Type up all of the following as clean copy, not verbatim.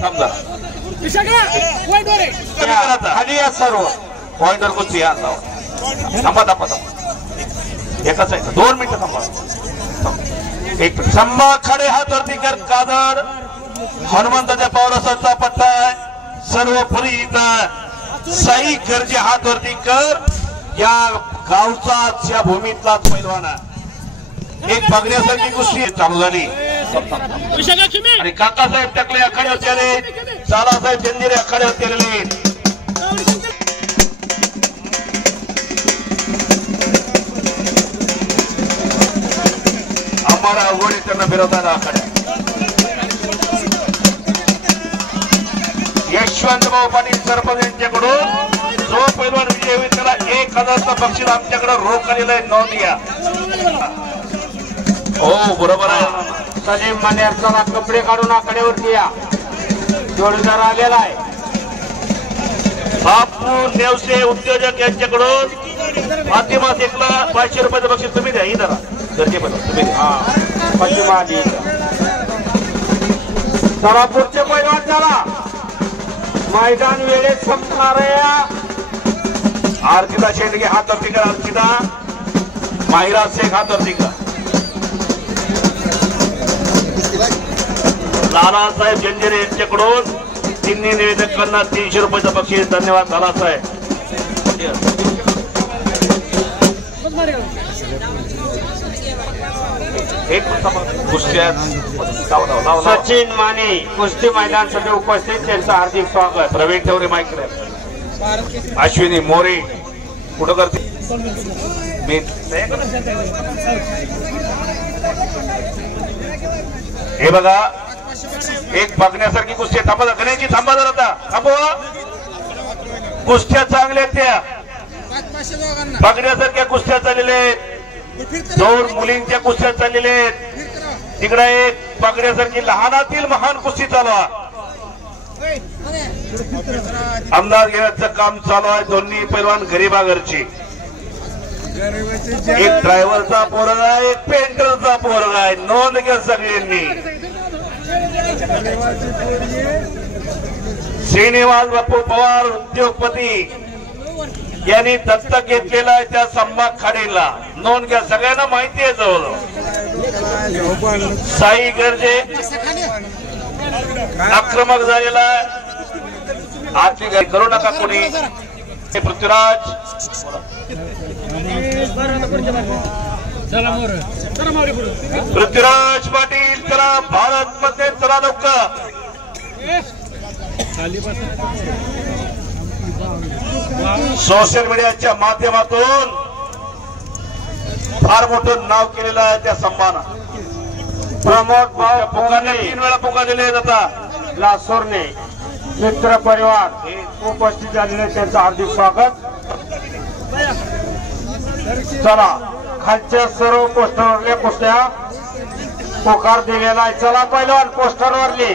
समजा खाली या सर्व पॉइंटर कुठे या थांबा थांबा एकच आहे 2 मिनिटं थांबा एक संभा खडे हात वरती कर कादर हनुमंताच्या पावलाचा पट्टा आहे सर्व पुरी इथं सही गरजे हात वरती कर या गावचाच या भूमीतलाच पैलवाना एक बघण्यासारखी कुस्ती चालू झाली आणि काकासाहेब टकले आखाडे होते चालासाहेब जंजिरे आखाडे होते आम्हाला अवघड त्यांना फिरवताना आखाड्या यशवंत भाऊ पाटील सरपंच यांच्याकडून जो पैलवान विजय होईल त्याला 1000चं बक्षीस आमच्याकडे रोख आलेलं आहे नोंद घ्या हो बरोबर आहे सलीम मानेरचा कपडे काढून आकड्यावरती या जोडीदार आलेला आहे बापू नेवसे उद्योजक यांच्याकडून फातिमा शेखला 500 रुपयाचं बक्षीस तुम्ही द्या ही जरा गरजे पण तुम्ही द्या फातिमा आली चला पुढचे पैलवान चला मैदान वेळेत संपणार आहे अर्चिता शेंडगे हातवरती करा अर्चिता माहिरा शेख हातवरती करा लालासाहेब जंजिरे यांच्याकडून तिन्ही निवेदकांना 300 रुपयाचं बक्षीस धन्यवाद लालासाहेब सचिन माने कुस्ती मैदानासाठी उपस्थित त्यांचं हार्दिक स्वागत प्रवीण ठेवरे माईकडे अश्विनी मोरे कुठं करते हे बघा एक बघण्यासारखी कुस्ती थांबा गण्याची थांबा जर आता थांबवा कुस्त्या चांगल्या त्या बघण्यासारख्या कुस्त्या चाललेल्या आहेत 2 मुलींच्या कुस्त्या चाललेल्या आहेत तिकडे एक बघण्यासारखी लहानातील महान कुस्ती चालू आहे आमदार घेण्याचं काम चालू आहे दोन्ही पैलवान गरीबा घरची एक ड्रायव्हरचा पोरगा आहे एक पेंटरचा पोरगा आहे नोंद घ्या सगळ्यांनी श्रीनिवास बापू पवार उद्योगपती यांनी दत्तक घेतलेला आहे त्या संभा खाडीला नोंद घ्या सगळ्यांना माहिती आहे जवळ साई गर्जे आक्रमक झालेला आहे आजची गाडी करू नका कोणी पृथ्वीराज पृथ्वीराज पाटील चला भारत मध्ये चला लवकर सोशल मीडियाच्या माध्यमातून फार मोठं नाव केलेलं आहे त्या संभाना प्रमोद भाऊ पुकारले 3 वेळा पुकारलेले आहेत आता लासोरने मित्र परिवार उपस्थित झालेले त्यांचं हार्दिक स्वागत चला खालच्या सर्व पोस्टरवरल्या कुस्त्या पोकार दिलेला आहे चला पहिलवान पोस्टरवरली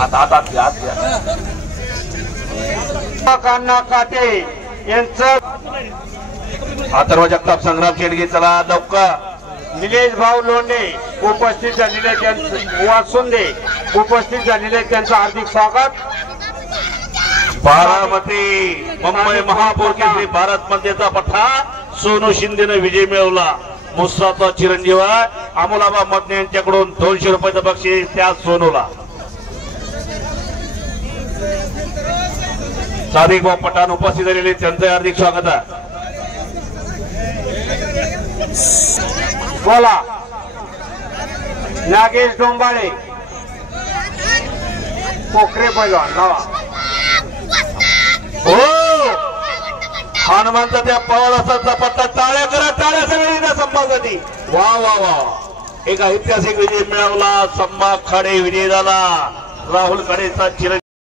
आता कान्हा काटे यांचं अथर्व जगताप संग्राम शेडगे चला लवकर निलेश भाऊ लोंढे उपस्थित झालेले त्यांचं वासुंदे उपस्थित झालेले त्यांचं हार्दिक स्वागत बारामती मुंबई महापौर केसरी भारत मध्येचा पठा सोनू शिंदेने विजय मिळवला मुस्साचा चिरंजीव अमोलाबा मदने यांच्याकडून 200 रुपयाचं बक्षीस त्या सोनूला सादिक भाऊ पठाण उपस्थित झालेले त्यांचं हार्दिक स्वागत आहे बोला नागेश डोंबाळे पोखरे पैलवान नावा हो हनुमंत त्या पवाराचा पट्टा टाळ्या करा टाळ्या सगळ्यांना संभासाठी वा वा वा एक ऐतिहासिक विजय मिळवला संभा खाडे विजय झाला राहुल खाडेचा चिरंजीव